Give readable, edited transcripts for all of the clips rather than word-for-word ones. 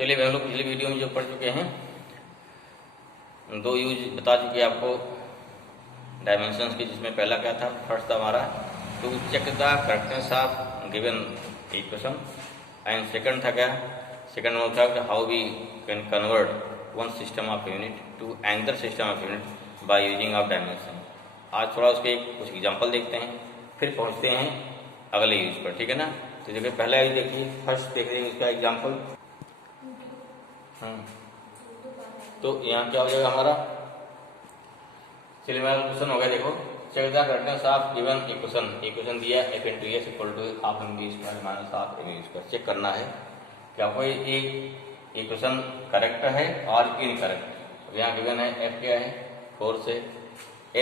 चलिए हम लोग पिछले वीडियो में जो पढ़ चुके हैं, दो यूज बता चुके आपको डायमेंशंस के, जिसमें पहला क्या था, फर्स्ट था हमारा to check the correctness of given equation, and second था क्या, सेकंड वो था how we can convert one system of unit to another system of unit by using of dimension. आज थोड़ा उसके कुछ एग्जांपल देखते हैं, फिर पहुंचते हैं अगले यूज पर, ठीक है ना। तो देखिए पहला यूज देखिए, फर्स्ट देख रहे हैं उसका एग्जाम्पल। तो यहाँ क्या हो जाएगा हमारा, चलिए मेरा क्वेश्चन हो गया, देखो check the correctness of given equation दिया f into s equal to half m v square minus half m v square. Check करना है क्या कोई एक इक्वेशन करेक्ट है और इनकरेक्ट। यहाँ गिवन है f क्या है 4 से,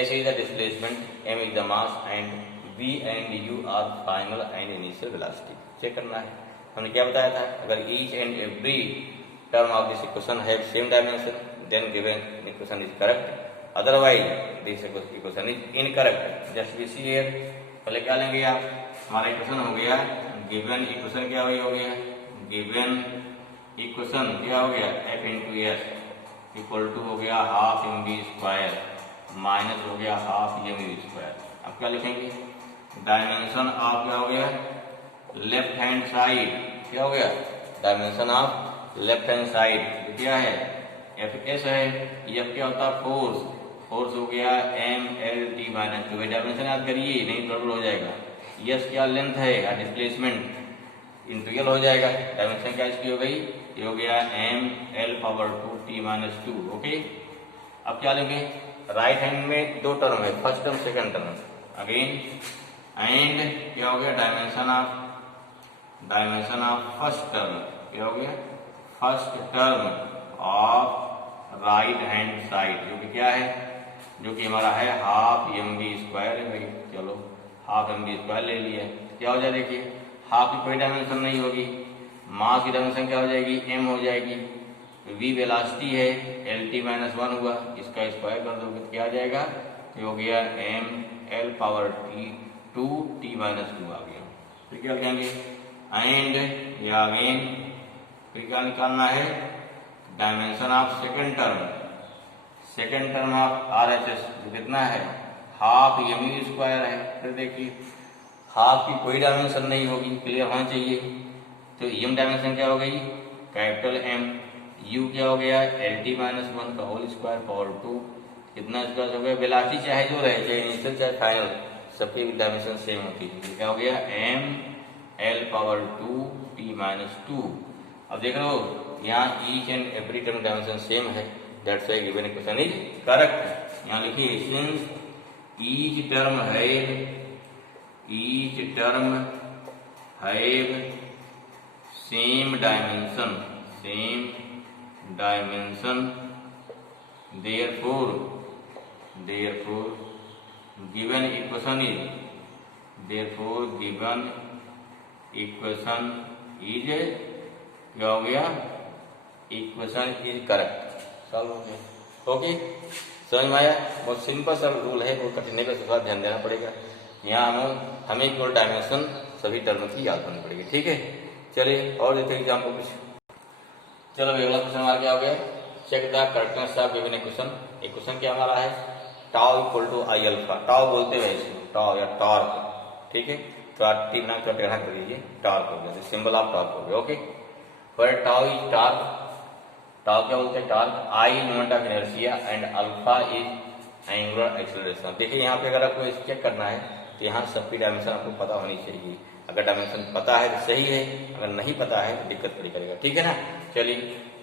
s is the displacement, m is the mass and v and u are final and initial velocity. Check करना है, हमने क्या बताया था, अगर each and every term of this equation have same dimension, then given equation is correct, otherwise this equation is incorrect। just we see here, पहले क्या लेंगे आप, हमारा इक्वेशन हो गया गिवन इक्वेशन, क्या हो गया गिवन इक्वेशन क्या हो गया f into s equal to हो गया half m v square minus हो गया हाफ एम बी स्क्वायर। अब क्या लिखेंगे, डायमेंशन ऑफ क्या हो गया लेफ्ट हैंड साइड, क्या हो गया dimension of left hand side क्या है एफ एस है, एफ क्या होता है फोर्स, फोर्स हो गया M L T minus 2, dimension याद करिए नहीं गड़बड़ हो जाएगा। यस क्या लेंथ है या डिस्प्लेसमेंट इंटीग्रल हो जाएगा, डायमेंशन क्या इसकी हो गई, ये हो गया M L power 2 T minus 2। Okay, अब क्या लेंगे, राइट हैंड में दो टर्म है, first term second term, again and क्या हो गया डायमेंशन ऑफ फर्स्ट टर्म, क्या हो गया first term of right hand side, जो कि क्या है, जो कि हमारा है हाफ एम बी स्क्वायर है भाई। चलो हाफ एम बी स्क्वायर ले लिया, क्या हो जाए देखिए, हाफ की कोई डायमेंशन नहीं होगी, मास की डायमेंशन क्या हो जाएगी एम हो जाएगी, वी वेलोसिटी है एल टी माइनस 1 हुआ, इसका स्क्वायर कर दोगे तो क्या आ जाएगा, तो हो गया M L power T 2 T minus 2 आ गया। फिर क्या लिखेंगे एंड या अगेन, फिर क्या निकालना है dimension of second term of R H S, कितना है हाफ एम यू स्क्वायर है। फिर देखिए हाफ की कोई डायमेंशन नहीं होगी, क्लियर होना चाहिए, तो एम डायमेंशन क्या हो गई कैपिटल एम, यू क्या हो गया एल टी माइनस 1 का होल स्क्वायर पावर 2, कितना स्क्वायर हो गया, वेलोसिटी चाहे जो रहे, चाहे इनिशियल चाहे फाइनल, सबकी डायमेंशन सेम होती है, क्या हो गया M L power 2 T minus 2। अब देख लो यहाँ each and every term dimension same है, that's why given equation is correct. यहाँ लिखिए since each term have same dimension therefore given equation is क्या हो गया, इक्वेशन इज करेक्ट, सॉल्व हो गया। ओके, समझ में आया, बहुत सिंपल सा रूल है, बहुत कठिनाई का थोड़ा ध्यान देना पड़ेगा। यहाँ हमें केवल डायमेंशन सभी टर्म की याद होनी पड़ेगी, ठीक है। चलिए और देखते हैं एग्जाम्पल कुछ। चलो अगला क्वेश्चन हमारा क्या हो गया, check the correctness of given equation क्या हमारा है, tau equal to I alpha, tau बोलते हैं इसको, टाउ या टॉर्क, ठीक है, तो टी बना कर टेढ़ा कर लीजिए, टॉर्क हो गया, सिंबल ऑफ टॉर्क हो गया। ओके, पर टाउ इज टॉर्क, टाउ क्या बोलते हैं torque, I moment of inertia and alpha is angular acceleration. देखिए यहाँ पे अगर आपको चेक करना है तो यहाँ सबकी डायमेंशन आपको पता होनी चाहिए, अगर डायमेंशन पता है तो सही है, अगर नहीं पता है तो दिक्कत पड़ी करेगा, ठीक है ना। चलिए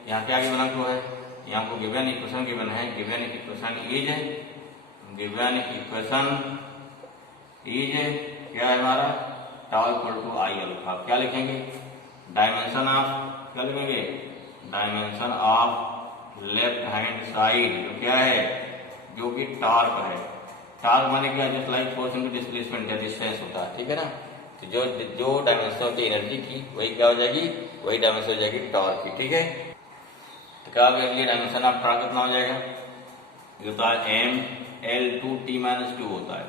यहाँ क्या गिवन आपको है, यहाँ को गिवन इक्वेशन गिवन है, गिवन इक्वेशन इज क्या है हमारा tau equal to I alpha, क्या लिखेंगे डायमेंशन ऑफ, क्या लिखेंगे dimension of left hand side, जो क्या है जो कि टॉर्क है, टॉर्क माने क्या, just like force into displacement या डिस्टेंस होता है, ठीक है ना। तो जो डायमेंशन होती है एनर्जी की, वही क्या हो जाएगी, वही डायमेंशन हो जाएगी टॉर्क की, ठीक है। तो क्या होगा ये डायमेंशन ऑफ टॉर्क कितना हो जाएगा, ये होता है एम एल 2 टी माइनस 2 होता है,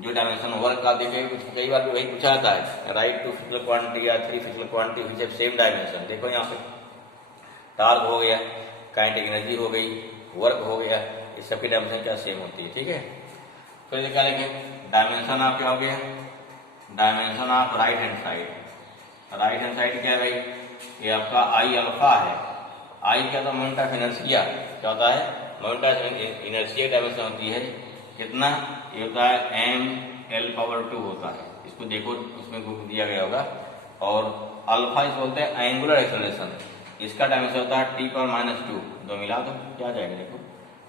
जो डायमेंशन वर्क का देखे कई बार वही पूछा जाता है, राइट टू फिजिकल क्वांटिटी या 3 physical quantity which have same dimension. देखो यहाँ पे टार्क हो गया, काइनेटिक एनर्जी हो गई, वर्क हो गया, इस सबकी डायमेंशन क्या सेम होती है, ठीक है। फिर क्या लिखें, डायमेंशन ऑफ क्या हो गया, dimension of right hand side. Right hand side क्या है भाई, ये आपका आई अल्फा है। आई क्या था, मोमेंट ऑफ इनर्शिया, क्या होता है, मोमेंट ऑफ इनर्शिया की डायमेंशन होती है कितना, ये होता है m(l)(2) होता है। इसको देखो उसमें ग्रुप दिया गया होगा। और अल्फा इस बोलते हैं एंगुलर एक्सेलरेशन, इसका डायमेंशन होता है t⁻²। दो मिला दो क्या आ जाएगा, देखो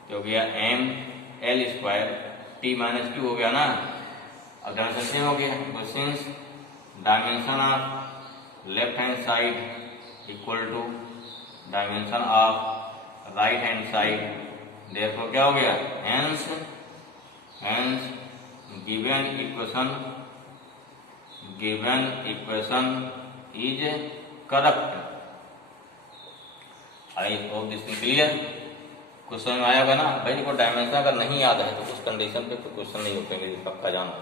तो हो गया ml² t-2 हो गया ना। अब डायमेंशन सेम हो गया, since dimension of left hand side equal to dimension of right hand side, therefore क्या हो गया, hence given equation is correct। I hope this is clear. Question में आया होगा ना भाई, देखो डायमेंशन अगर नहीं याद है तो उस कंडीशन पे तो क्वेश्चन नहीं हो पाएंगे, पक्का जानो।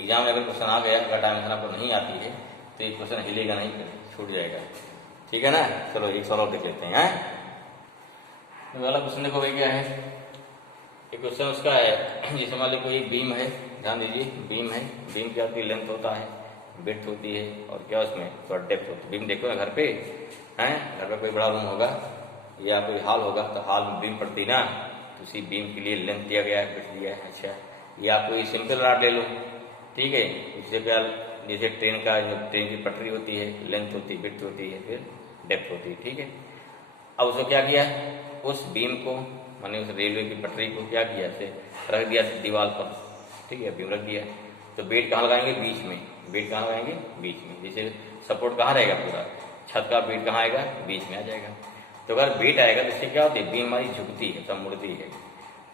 एग्जाम में अगर क्वेश्चन आ गया, अगर डायमेंशन आपको नहीं आती है तो ये क्वेश्चन हिलेगा नहीं, छूट जाएगा, ठीक है ना। चलो एक सवाल और देख लेते हैं। वाला क्वेश्चन देखो भाई क्या है, एक क्वेश्चन उसका है, जिसमें मान ली कोई बीम है, ध्यान दीजिए, बीम है, बीम की आपकी लेंथ होता है, विड्थ होती है, और क्या उसमें थोड़ा डेप्थ होती है। बीम देखो ना घर पे है, घर पे कोई बड़ा रूम होगा या कोई हॉल होगा तो हॉल में बीम पड़ती ना, तो उसी बीम के लिए लेंथ दिया गया है, विड्थ दिया है। अच्छा, या कोई सिंपल रॉड ले लो, ठीक है, इससे क्या, जैसे ट्रेन का जो ट्रेन की पटरी होती है, लेंथ होती है, विड्थ होती है, फिर डेप्थ होती है, ठीक है। अब उसको क्या किया, उस बीम को मैंने उस रेलवे की पटरी को क्या किया, से रख दिया दीवार पर, ठीक है, बीम रख दिया। तो बेड कहाँ लगाएंगे, बीच में। बेड कहाँ लगाएंगे, बीच में। जैसे सपोर्ट कहाँ रहेगा, पूरा छत का बेड कहाँ आएगा, बीच में आ जाएगा। तो अगर बेड आएगा तो इससे क्या होती है, बीम हमारी झुकती है, सब मुड़ती है।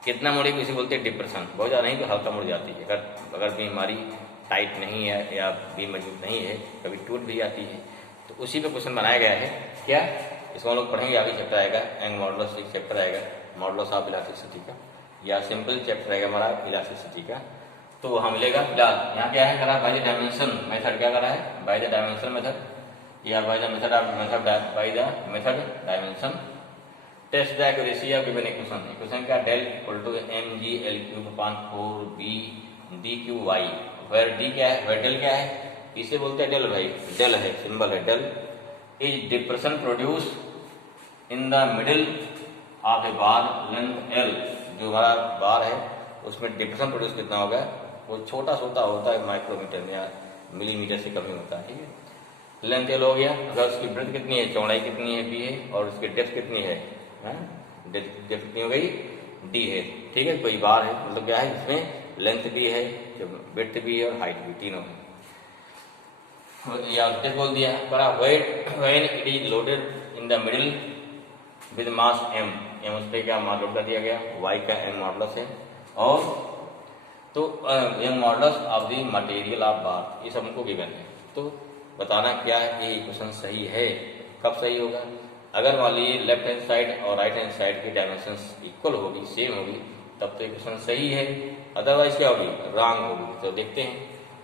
कितना मुड़ेगी इसे बोलते हैं डिप्रेशन, बहुत ज़्यादा नहीं तो हल्का मुड़ जाती है। अगर बीम हमारी टाइट नहीं है या बीम मजबूत नहीं है, कभी टूट भी जाती है। तो उसी पे क्वेश्चन बनाया गया है। क्या, इसको हम लोग पढ़ेंगे, आगे चैप्टर आएगा एंड मॉडुलस, एक चैप्टर आएगा मॉडुलस ऑफ इलास्टिसिटी का, या सिंपल चैप्टर रहेगा हमारा इलास्टिसिटी का। तो वहाँ मिलेगा। फिलहाल यहाँ क्या है करा, बाय द डायमेंशन मेथड, क्या करा है, बाय द डायमेंशन मेथड या by the method of by the method dimension test the accuracy of given equation. Equation का del equal to mg(l³/4b d3y), where D क्या है, वेयर डेल क्या है, इसे बोलते हैं डेल भाई, डेल है, सिंबल है del. Is depression produce in the middle of a bar length l, जो हमारा बार है उसमें डिप्रेशन प्रोड्यूस कितना होगा, वो छोटा छोटा होता है, माइक्रोमीटर या मिलीमीटर से कम ही होता है, ठीक है। लेंथ l हो गया, अगर उसकी ब्रेथ कितनी है, चौड़ाई कितनी है b है, और उसकी डेप्थ कितनी है, डेप्थ कितनी हो गई d है, ठीक है। कोई बार है, मतलब क्या है, इसमें लेंथ भी है, ब्रेथ भी है और हाइट भी, तीनों है। या डेप्थ बोल दिया, पर when it is loaded in the middle with mass m, उस पर क्या मास लोड कर दिया गया, y का m मॉडुलस है। और तो m modulus of the material of बार, ये सब हमको गिवन है। तो बताना क्या है, ये इक्वेशन सही है। कब सही होगा, अगर मान लीजिए लेफ्ट हैंड साइड और राइट हैंड साइड की डायमेंशंस इक्वल होगी, सेम होगी, तब तो इक्वेशन सही है। अदरवाइज क्या होगी, रॉन्ग होगी। तो देखते हैं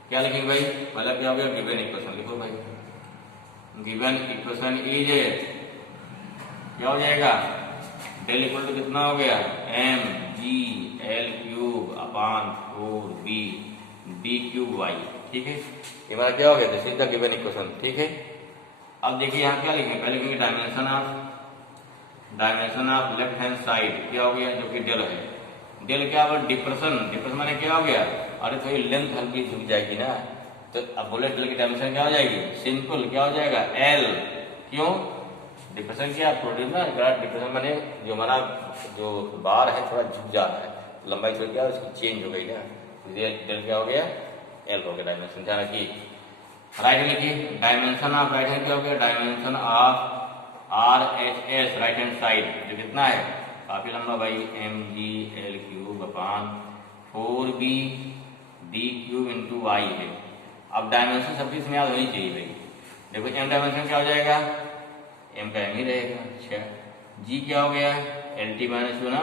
क्या लिखेंगे भाई, मतलब क्या हो गया, गिवन इक्वेशन लिखो भाई। गिवन इक्वेशन इज क्या हो जाएगा, डेल इक्वल टू कितना हो गया, mg(l³/4b d3y), ठीक है। ये हमारा क्या हो गया, this is the given equation, ठीक है। अब देखिए यहाँ क्या लिखेंगे, पहले लिखेंगे dimension of left hand side, क्या हो गया, जो कि डेल है। डेल क्या होगा, डिप्रेशन माने क्या हो गया, अरे थोड़ी लेंथ हल्की झुक जाएगी ना, तो अब बोले डेल की डायमेंशन क्या हो जाएगी, सिंपल क्या हो जाएगा, एल। क्यों, डिप्रेशन क्या प्रोड्यूस ना, डिप्रेशन माने जो हमारा जो बार है थोड़ा झुक जा रहा है, लंबाई थोड़ी क्या उसकी चेंज हो गई ना, डेल क्या हो गया, एल हो गया डायमेंशन। ध्यान रखिए। राइट हैंड लिखिए, डायमेंशन ऑफ राइट हैंड क्या हो गया, dimension of RHS right hand side, जो कितना है, काफी लंबा भाई, mg(l³/4b d3y) है। अब डायमेंशन सबकी इसमें याद होनी चाहिए भाई। देखो m डायमेंशन क्या हो जाएगा, m का m ही रहेगा। अच्छा, g क्या हो गया, LT-2 ना,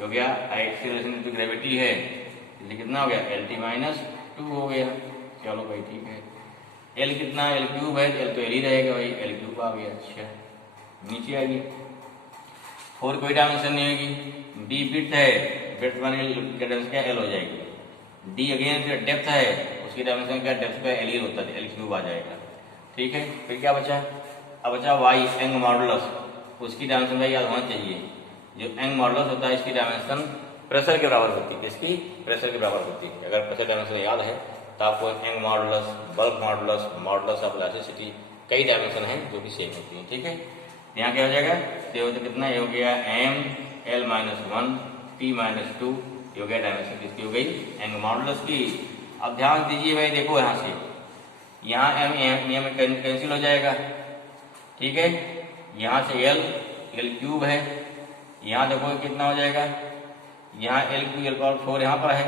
हो गया एक्सीलरेशन टू ग्रेविटी है, इसलिए कितना हो गया, LT- 2 हो गया। चलो भाई ठीक है। एल कितना, एल क्यूब है, एल तो एल ही रहेगा भाई, एल क्यूब आ गया। अच्छा नीचे आइए, 4 कोई डायमेंशन नहीं होगी। डी बिट है, बिट वन डायमेंशन क्या एल हो जाएगी। डी अगेन डेप्थ है, उसकी डायमेंशन क्या डेप्थ का एल ही होता है, एल क्यूब आ जाएगा। ठीक है, फिर क्या बचा, अब बचा वाई एंग मॉडुलस, उसकी डायमेंशन भाई याद होना चाहिए। जो एंग मॉडुलस होता है इसकी डायमेंशन प्रेशर के बराबर होती है। किसकी, प्रेशर के बराबर होती है। अगर प्रेशर डायमेंशन याद है तो आपको Young modulus, bulk modulus, modulus of elasticity, कई डायमेंशन हैं जो कि सेम होती हैं। ठीक है, यहाँ क्या हो जाएगा, तो कितना ये हो गया M L minus 1 T minus 2, ये हो गया डायमेंशन किसकी हो गई, एंग मॉडुलस की। अब ध्यान दीजिए भाई, देखो यहाँ से यहाँ एम कैंसिल हो जाएगा। ठीक है, यहाँ से एल क्यूब है, यहाँ देखो कितना हो जाएगा, यहाँ एल क्यूब एल पावर 4 यहाँ पर है,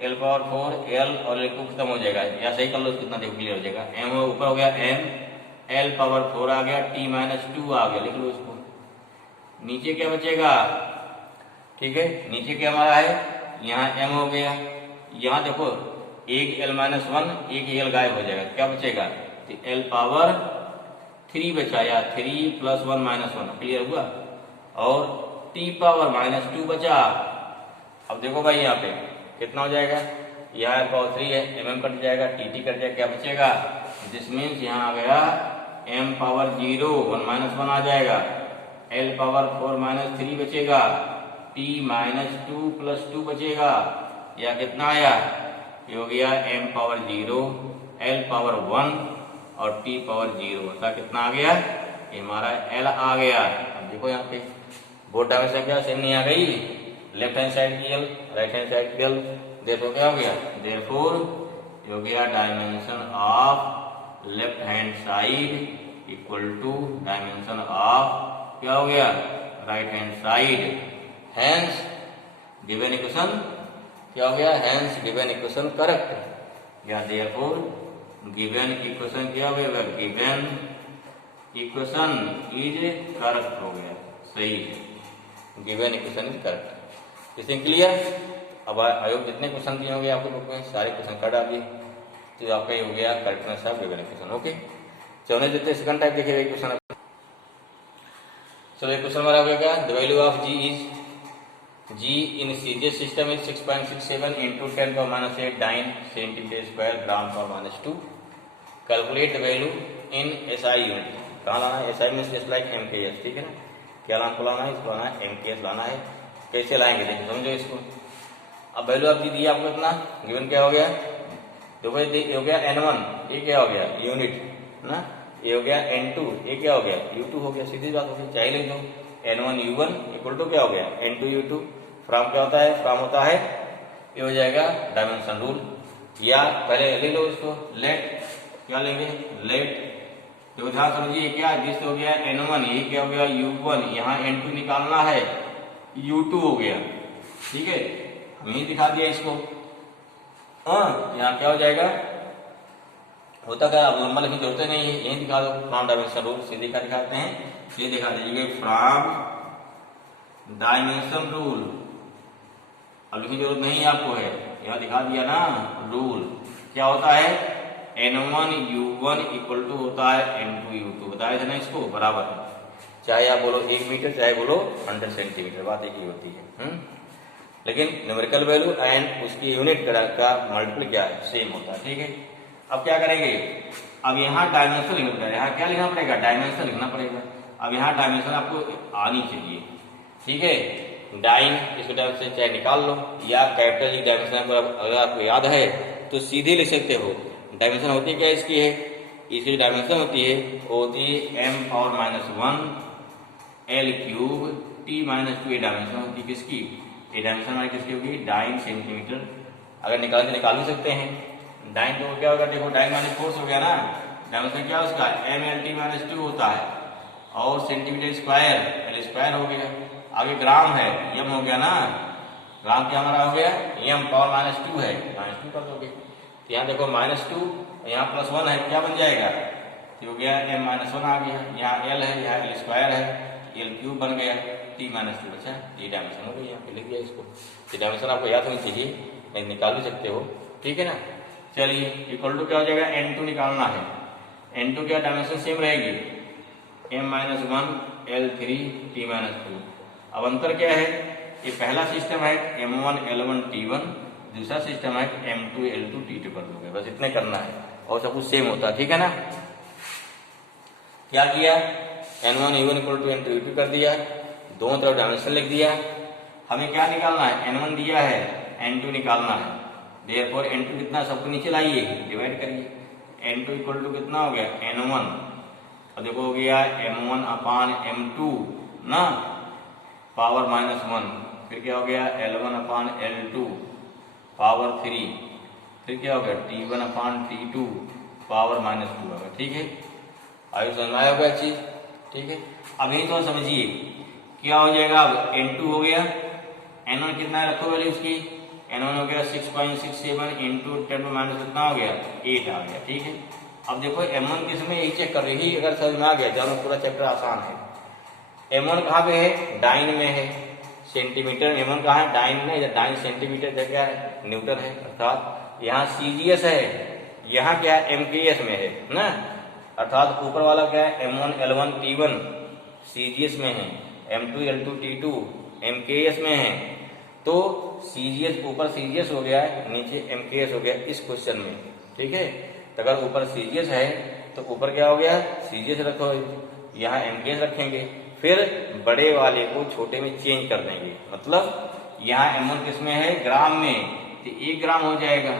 एल पावर 4 एल और एल क्यूब खत्म हो जाएगा। या सही कर लो, कितना देखो क्लियर हो जाएगा। एम ऊपर हो गया एम एल पावर 4 आ गया, टी माइनस 2 आ गया, लिख लो इसको। नीचे क्या बचेगा, ठीक है, नीचे क्या हमारा है, यहाँ एम हो गया, यहाँ देखो एक एल माइनस 1 एक एल गायब हो जाएगा, क्या बचेगा, तो एल पावर 3 बचा, या 3 प्लस 1 माइनस 1, क्लियर हुआ। और टी पावर माइनस 2 बचा। अब देखो भाई यहाँ पे कितना हो जाएगा, यहाँ पावर 3 है, एम कट जाएगा, टी कट जाएगा, क्या बचेगा, दिस मीन्स यहाँ आ गया m पावर 0 1 माइनस 1 आ जाएगा, l पावर 4 माइनस 3 बचेगा, t माइनस 2 प्लस 2 बचेगा, या कितना आया, ये हो गया m पावर 0 l पावर 1 और t पावर 0 होता कितना आ गया, ये हमारा l आ गया। अब देखो यहाँ पे बोर्ड डायमेंशन क्या सेम नहीं आ गई, लेफ्ट हैंड साइड की l राइट हैंड साइड की l, देखो क्या हो गया, देयरफॉर ये हो गया dimension of left hand side equal to dimension of क्या हो गया, right hand side. Hence given equation क्या हो गया, हैंस गिवन इक्वेशन करेक्ट, या देयरफॉर गिवन इक्वेशन क्या हो गया, गिवन इक्वेशन इज करेक्ट हो गया, सही, गिवन इक्वेशन इज करेक्ट। इसे क्लियर। अब आयोग जितने क्वेश्चन दिए होंगे आपको बुक में सारे क्वेश्चन कर डालिए, तो आपका ये हो गया correctness of given equation. Okay, चलो जितने सेकंड टाइप देखिएगा क्वेश्चन। चलो क्वेश्चन हमारा हो गया, the value of G is, G in CGS system is 6.67 into 10 power minus 8 9 centimetre square gram power minus 2। Calculate the value in SI unit. कहाँ लाना है, SI means just like MKS, ठीक है ना, क्या लाना लाना है, इसको लाना है एमकेएस लाना है। कैसे लाएंगे देखिए, समझो इसको। अब वैल्यू आप दी आपको इतना, गिवन क्या हो गया, देखो ये हो गया n1, ये क्या हो गया यूनिट ना, ये हो गया n2, ये क्या हो गया u2 हो गया, सीधी बात हो गई, चाहे लिख दो n1 u1 इक्वल टू क्या हो गया n2 u2। फ्रॉम क्या होता है, फ्रॉम होता है ये हो जाएगा डायमेंशन रूल, या पहले ले लो इसको, लेट क्या लेंगे, लेट, देखो ध्यान समझिए क्या, जिस हो गया n1, ये क्या हो गया u1, यहाँ n2 निकालना है, u2 हो गया, ठीक है, हम यही दिखा दिया इसको। हाँ, यहाँ क्या हो जाएगा, होता क्या, अब नॉर्मल की जरूरत नहीं है, यही दिखा दो फ्रॉम डायमेंशन रूल, सीधे क्या दिखाते हैं, ये दिखा दीजिए फ्रॉम डायमेंशन रूल। अब लिखने की जरूरत नहीं आपको है, यहाँ दिखा दिया ना रूल, क्या होता है n1 u1 इक्वल टू होता है n2 u2, बताया था ना इसको, बराबर, चाहे आप बोलो 1 मीटर चाहे बोलो 100 सेंटीमीटर, बात एक ही होती है। लेकिन न्यूमेरिकल वैल्यू एंड उसकी यूनिट का मल्टीपल क्या है, सेम होता है, ठीक है। अब क्या करेंगे, अब यहाँ डायमेंशन लिखना पड़ेगा, यहाँ क्या लिखना पड़ेगा, डायमेंशन लिखना पड़ेगा। अब यहाँ डायमेंशन आपको आनी चाहिए, ठीक है, डाइन इसको डायमेंशन चाहे निकाल लो, या कैपिटल जी डायमेंशन अगर आपको याद है तो सीधे लिख सकते हो। डायमेंशन होती क्या इसकी है, इसकी डायमेंशन होती है वो होती है m power minus 1 l cube t minus 2, ये डायमेंशन होती है किसकी, ये डायमेंशन हमारी किसकी होगी, डाइन सेंटीमीटर। अगर निकाल तो निकाल भी सकते हैं, डाइन तो क्या होगा, देखो डाइन माइनस फोर्स हो गया ना, डायमेंशन क्या उसका एम एल टी माइनस 2 होता है, और सेंटीमीटर स्क्वायर एल स्क्वायर हो गया, आगे ग्राम है यम हो गया ना, ग्राम क्या हमारा हो गया यम पावर माइनस 2 है, माइनस 2 कर दोगे, तो यहाँ देखो माइनस 2 यहाँ प्लस 1 है, क्या बन जाएगा, तो हो गया एम माइनस 1 आ गया, यहाँ एल है, यहाँ एल स्क्वायर है, एल क्यूब बन गया, टी माइनस 2 बचा, ये डायमेंशन हो गई, यहाँ पे लिख दिया इसको। ये डायमेंशन आपको याद होनी चाहिए, नहीं निकाल भी सकते हो, ठीक है ना। चलिए इक्वल टू क्या हो जाएगा, n2 निकालना है। n2 क्या डायमेंशन सेम रहेगी, m-1 L3 t-2। अब अंतर क्या है, ये पहला सिस्टम है m1 L1 t1, दूसरा सिस्टम है m2 L2 t2 कर दोगे, बस इतने करना है और सब कुछ सेम होता है, ठीक है ना। क्या किया, n1 u1 equal to n2 u2 कर दिया, दोनों तरफ डायमेंशन लिख दिया। हमें क्या निकालना है, n1 दिया है, n2 निकालना है। देयरफॉर n2 कितना, सबको नीचे लाइए, डिवाइड करिए। n2 इक्वल टू कितना हो गया, n1, और देखो हो गया m1 अपान m2 ना, पावर -1, फिर क्या हो गया L1 अपान L2 पावर 3, फिर क्या हो गया T1 अपान T2 पावर -2 होगा, ठीक है। आगे समझ में आया होगा चीज, ठीक है। अब यही तो समझिए क्या हो जाएगा, अब n2 हो गया, n1 कितना रखो वैल्यू उसकी, n1 हो गया 6.67 इंटू 10 - कितना हो गया 8 आ गया, ठीक है। अब देखो m1 किसमें, यही चेक कर रही, अगर समझ में आ गया जानो पूरा चैप्टर आसान है। m1 कहाँ पे है, डाइन में है, सेंटीमीटर। m1 कहाँ है, डाइन में, इधर डाइन सेंटीमीटर जगह है, न्यूटन है, अर्थात यहाँ CGS है, यहाँ क्या है MKS में है ना, अर्थात ऊपर वाला क्या है m1 L1 T1 CGS में है, m2 L2 T2 MKS में है। तो CGS ऊपर CGS हो गया है, नीचे MKS हो गया इस क्वेश्चन में, ठीक है। तो अगर ऊपर CGS है तो ऊपर क्या हो गया CGS रखो, यहाँ MKS रखेंगे, फिर बड़े वाले को छोटे में चेंज कर देंगे, मतलब यहाँ m1 किसमें है, ग्राम में, तो 1 ग्राम हो जाएगा।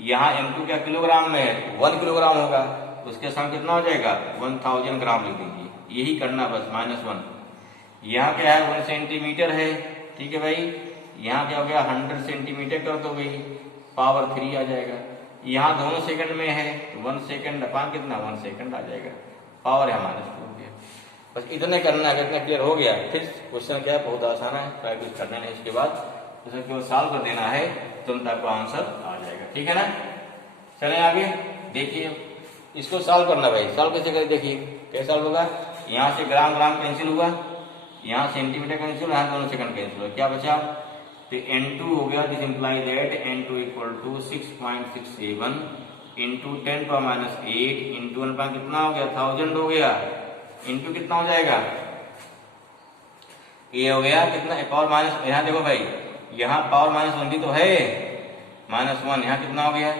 यहाँ m2 क्या किलोग्राम में है, 1 किलोग्राम होगा, उसके साथ कितना हो जाएगा 1000 ग्राम लिख दीजिए, यही करना बस, -1। यहाँ क्या है 1 सेंटीमीटर है, ठीक है भाई, यहाँ क्या हो गया 100 सेंटीमीटर कर दो भाई, पावर 3 आ जाएगा। यहाँ दोनों सेकंड में है, 1 सेकंड अपान कितना 1 सेकंड आ जाएगा, पावर है -2 हो गया। बस इतने करना है, इतना क्लियर हो गया। फिर क्वेश्चन क्या है, बहुत आसान है, ट्राई कुछ करना है, इसके बाद उसे केवल सॉल्व कर देना है, तुरंत आपको आंसर आ जाएगा, ठीक है ना। चलें आगे, देखिए इसको सॉल्व करना भाई, सॉल्व कैसे करें, देखिए कैसे सॉल्व होगा। यहाँ से ग्राम ग्राम कैंसिल हुआ, यहाँ सेंटीमीटर कैंसिल, यहाँ दोनों सेकंड कैंसिल हुआ, क्या बचा, तो n2 हो गया, this imply that n2 equal to 6.67 into 10⁻8 into 1 कितना हो गया 1000 हो गया, इंटू कितना हो जाएगा, ये हो गया कितना पावर माइनस, यहाँ देखो भाई यहाँ पावर -1 भी तो है, -1, यहाँ कितना हो गया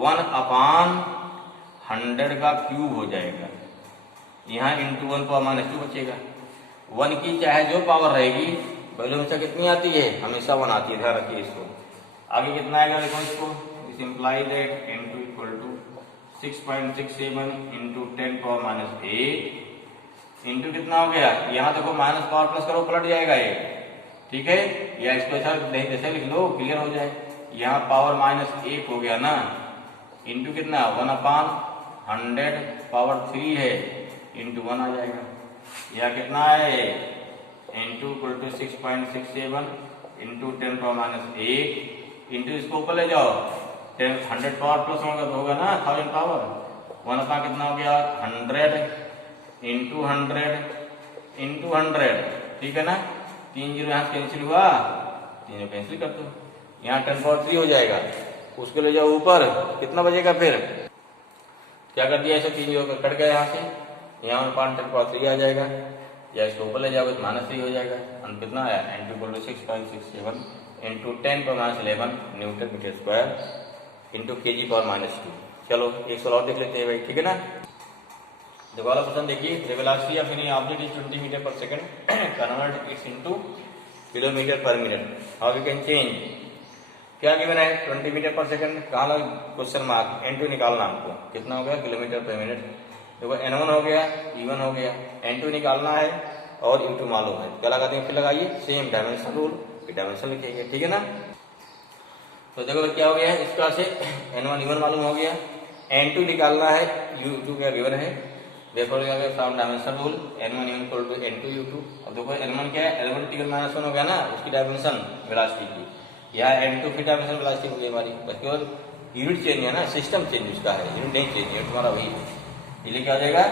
1/100 का क्यूब हो जाएगा, यहाँ इंटू 1 पावर -2 बचेगा। 1 की चाहे जो पावर रहेगी वैल्यू हमेशा कितनी आती है, हमेशा 1 आती है, ध्यान रखिए इसको। आगे कितना आएगा देखो इसको, इस imply that n2 equal to 6.67 into 10⁻8 into कितना हो गया, यहाँ देखो माइनस पावर प्लस करो पलट जाएगा ये, ठीक है, या इसको ऐसा नहीं जैसे लिख लो क्लियर हो जाए। यहाँ पावर -1 हो गया ना, इंटू कितना 1/100 पावर 3 है, इंटू 1 आ जाएगा। यह कितना है n2 equal to 6.67 into 10⁻8 into इसको ऊपर ले जाओ, 100 पावर प्लस होगा तो होगा ना 1000 पावर, 1 कितना हो गया 100 इंटू 100, ठीक है ना, 3 जीरो यहाँ कैंसिल हुआ, 3 कैंसिल कर दो, यहाँ 10⁻3 हो जाएगा, उसको ले जाओ ऊपर, कितना बचेगा, फिर क्या कर दिया, ऐसे 3 जीरो कट गया यहाँ से, यहाँ 10⁻3 आ जाएगा, या इसको ऊपर ले जाओगे तो -3 हो जाएगा, अंत कितना आया n2 equal to 6.67 into 10⁻11 newton metre square into kg power -2। चलो एक सवाल और देख लेते हैं भाई, ठीक है ना। देखो वाला क्वेश्चन देखिए, the velocity of any object is 20 metre per second, convert its into kilometre per minute, how we can change. क्या गिवन है 20 मीटर पर सेकंड, कहाँ लगा क्वेश्चन मार्क, n2 निकालना हमको, कितना हो गया किलोमीटर पर मिनट। देखो n1 हो गया, e1 हो गया, n2 निकालना है और e2 मालूम है, क्या लगाते हैं, फिर लगाइए सेम डायमेंशन रूल, फिर डायमेंशन लिखेंगे, ठीक है ना। तो देखो क्या हो गया है, इस तरह से n1 e1 मालूम हो गया, n2 निकालना है, u2 क्या गिवन है, देखो from dimension rule n1 e1 equal to n2 u2। अब देखो n1 क्या है, L1 T1 -1 हो गया ना, उसकी डायमेंशन वेलोसिटी की, यहाँ n2 फिर डायमेंशन वेलोसिटी हो गई हमारी, बस केवल यूनिट चेंज है ना, सिस्टम चेंज उसका है, यूनिट नहीं चेंज है, तुम्हारा वही है, इसलिए क्या हो जाएगा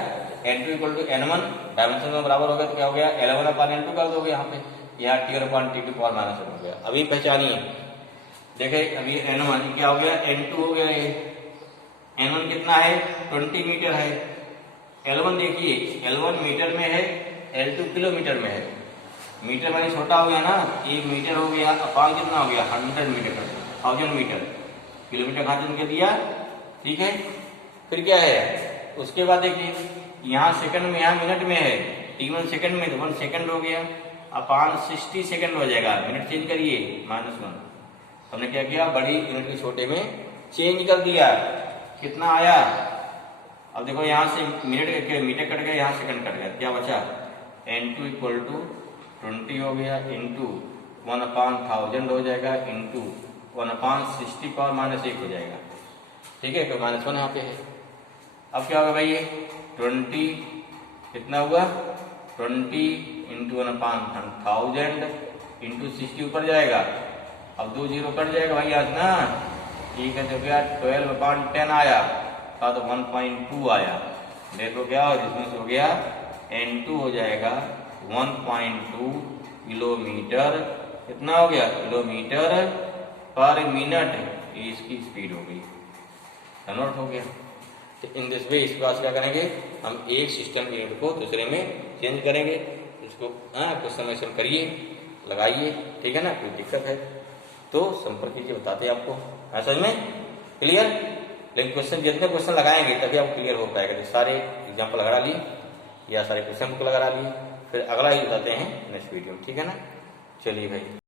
n2 equal to n1 dimension में बराबर हो गया, तो क्या हो गया L1/n2 कर दोगे यहाँ पे, यहाँ T1/T2 पावर -1 हो गया। अभी पहचानिए देखे अभी N1 क्या हो गया, N2 हो गया, ये N1 कितना है 20 मीटर है। L1 देखिए, L1 मीटर में है, L2 किलोमीटर में है। मीटर माने छोटा हो गया ना, 1 मीटर हो गया, अपान कितना हो गया 100 मीटर, 1000 मीटर। किलोमीटर कहाँ चेंज कर दिया, ठीक है। फिर क्या है, उसके बाद देखिए यहाँ सेकंड में, यहाँ मिनट में है, T1 सेकंड में, तो 1 सेकंड हो गया, अपान 60 सेकंड हो जाएगा। मिनट चेंज करिए -1। हमने क्या किया, बड़ी यूनिट के छोटे में चेंज कर दिया। कितना आया, अब देखो यहाँ से मीटर कट गया, यहाँ सेकंड कट गया, क्या बचा N2 इक्वल टू 20 हो गया, इंटू 1/1000 हो जाएगा, इंटू 1/60 पावर -1 हो जाएगा, ठीक है। तो -1 यहाँ पे है। अब क्या होगा भाई, ये 20 कितना हुआ, 20 इंटू 1/1000 इंटू 60 ऊपर जाएगा, अब 2 जीरो कट जाएगा भाई आज ना, ठीक है। तो क्या 12/10 आया था, तो 1.2 आया। देखो क्या हो, जिसमें से हो गया N2 हो जाएगा 1.2 किलोमीटर, कितना हो गया किलोमीटर पर मिनट, ये इसकी स्पीड हो गई, कन्वर्ट हो गया। तो इन दिस वे इसके बाद क्या करेंगे, हम एक सिस्टम यूनिट को दूसरे में चेंज करेंगे। इसको क्वेश्चन में करिए, लगाइए, ठीक है ना। कोई दिक्कत है तो संपर्क कीजिए, बताते हैं आपको। समझ में क्लियर। लेकिन क्वेश्चन जितने क्वेश्चन लगाएंगे तभी आपको क्लियर हो पाएगा। तो सारे एग्जाम्पल लगा ली या सारे क्वेश्चन को लगा लिए, फिर अगला ही बताते हैं नेक्स्ट वीडियो में, ठीक है ना। चलिए भाई।